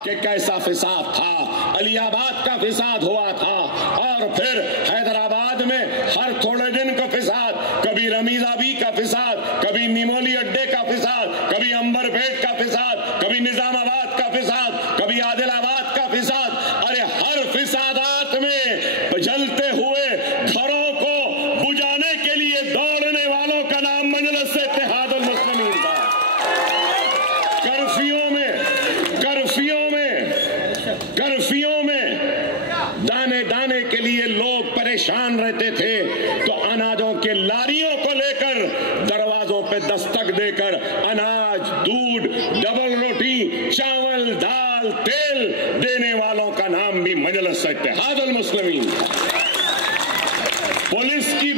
कि कैसा फिसाद था, अलियाबाद का फिसाद हुआ था और फिर हैदराबाद में हर थोड़े दिन का फिसाद, कभी रमीजाबी का फिसाद, कभी निमोली अड्डे का फिसाद, कभी अंबरपेट का फिसाद, कभी निजामाबाद का फिसाद, कभी आदिलाबाद का फिसाद। अरे हर फिसादात में जलते हुए घरों को बुझाने के लिए दौड़ने वालों का नाम मजलिस इत्तेहादुल मुस्लिमीन था। कर्फ्यू में दाने दाने के लिए लोग परेशान रहते थे तो अनाजों के लारियों को लेकर दरवाजों पे दस्तक देकर अनाज, दूध, डबल रोटी, चावल, दाल, तेल देने वालों का नाम भी मजलिस इत्तेहादुल मुस्लिमीन। पुलिस की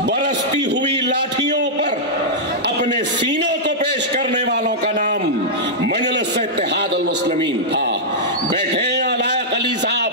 बरसती हुई लाठियों पर अपने सीनों को पेश करने वालों का नाम मजलिस इत्तेहादुल मुस्लिमीन था। बैठे अलायक अली साहब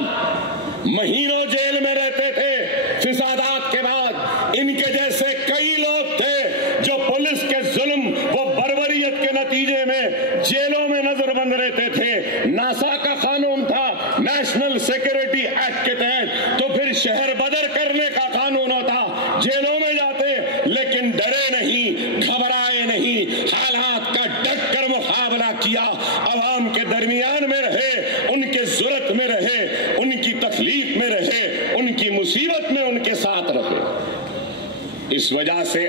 महीनों जेल में रहते थे फिसादात के बाद। इनके जैसे कई लोग थे जो पुलिस के जुल्म व बर्बरियत के नतीजे में जेलों में नजरबंद रहते थे। नासा का कानून था, नेशनल सिक्योरिटी एक्ट के तहत, तो फिर शहर बदर करने का कानून होता, जेलों में जाते, लेकिन डरे नहीं, घबराए नहीं, हालात का डट कर मुकाबला किया, अवाम के दरमियान में रहे, उनके जुर्रत में रहे, उनकी तकलीफ में रहे, उनकी मुसीबत में उनके साथ रहे। इस वजह से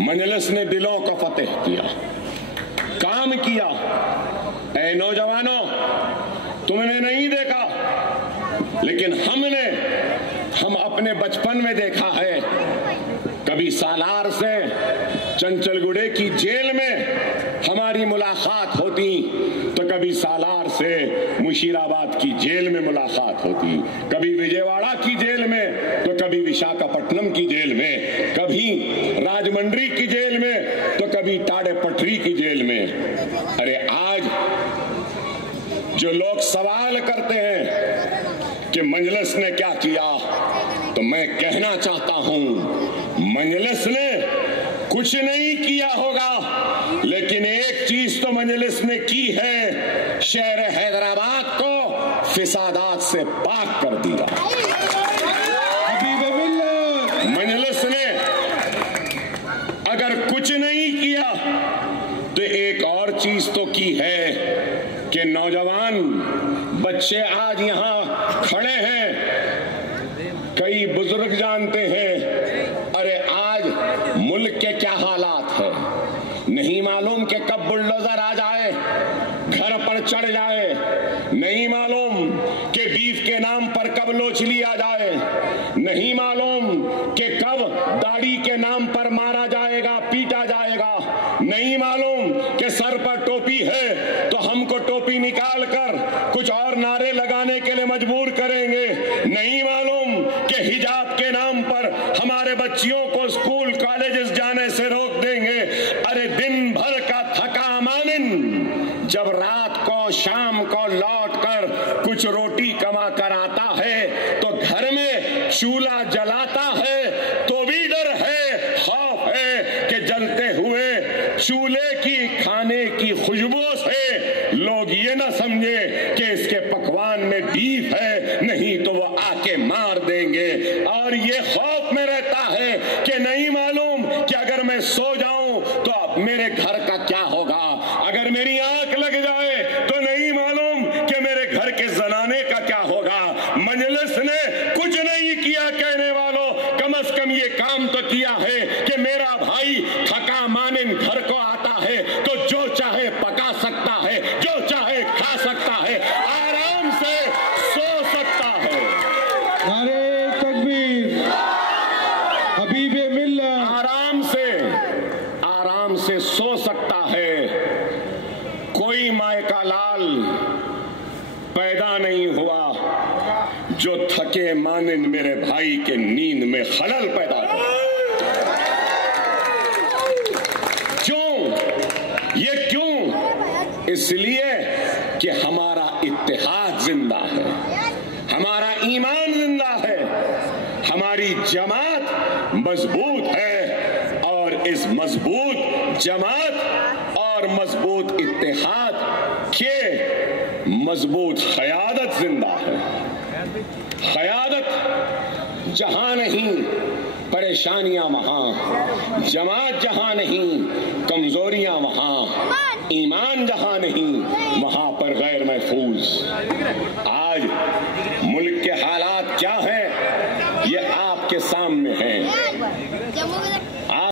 मजलिस ने दिलों का फतेह किया, काम किया। ऐ नौजवानों, तुमने नहीं देखा, लेकिन हम अपने बचपन में देखा है। कभी सालार से चंचलगुड़े की जेल में हमारी मुलाकात होती, तो कभी सालार से मुशीराबाद की जेल में मुलाकात होती, कभी विजयवाड़ा की जेल में, तो कभी विशाखापट्टनम की जेल में, कभी राजमंड्री की जेल में, तो कभी टाडे पटरी की जेल में। अरे आज जो लोग सवाल करते हैं कि मजलिस ने क्या किया, तो मैं कहना चाहता हूं मजलिस ने कुछ नहीं किया होगा, लेकिन एक चीज तो मजलिस ने की है, शहर हैदराबाद को फिसादात से पाक कर दिया। मजलिस ने अगर कुछ नहीं किया तो एक और चीज तो की है कि नौजवान बच्चे आज यहां खड़े हैं, कई बुजुर्ग जानते हैं। अरे आज मुल्क के क्या हालात है, नहीं मालूम कि कब बुलडोजर आ जाए, घर पर चढ़ जाए, नहीं मालूम कि बीफ के नाम पर कब लोचली आ जाए, नहीं मालूम कि कब दाढ़ी के नाम पर मारा जाएगा, पीटा जाएगा, नहीं मालूम कि सर पर टोपी है तो हमको टोपी निकाल कर कुछ और नारे लगाने के लिए मजबूर करेंगे, नहीं मालूम कि हिजाब के नाम पर हमारे बच्चियों को स्कूल कॉलेजेस जाने से रोक देंगे। अरे दिन भर का थका मानिन जब रात को शाम को लौट कर कुछ रोटी कमा कर आता है तो घर में चूल्हा जलाता है तो भी डर है, खौफ है कि जलते हुए चूल्हे की खाने की खुशबू से लोग ये ना समझे कि इसके पकवान में बीफ है, नहीं तो वो आके मार देंगे। और ये खौफ में रहता है कि नहीं मालूम कि अगर मैं सो जाऊं तो अब मेरे घर का क्या होगा, अगर मेरी आंख लग जाए तो नहीं मालूम कि मेरे घर के जनाने का क्या होगा। मजलिस ने कुछ नहीं किया कहने वालों, कम से कम ये काम तो किया है कि मेरा भाई थका मानिन घर को आता है तो जो चाहे पका सकता है, जो चाहे खा सकता है, आराम से सो सकता है। नारे तकबीर, हबीबे मिल्लत, आराम से सो सकता है। कोई माए का लाल पैदा नहीं हुआ जो थके मानिन मेरे भाई के नींद में खलल पैदा हो। क्यों? इसलिए कि हमारा इत्तेहाद जिंदा है, हमारा ईमान जिंदा है, हमारी जमात मजबूत है और इस मजबूत जमात और मजबूत इत्तेहाद कि मजबूत क़यादत जिंदा है। क़यादत जहां नहीं परेशानियां वहां, जमात जहां नहीं कमजोरियां वहां, ईमान जहां नहीं वहां पर गैर महफूज।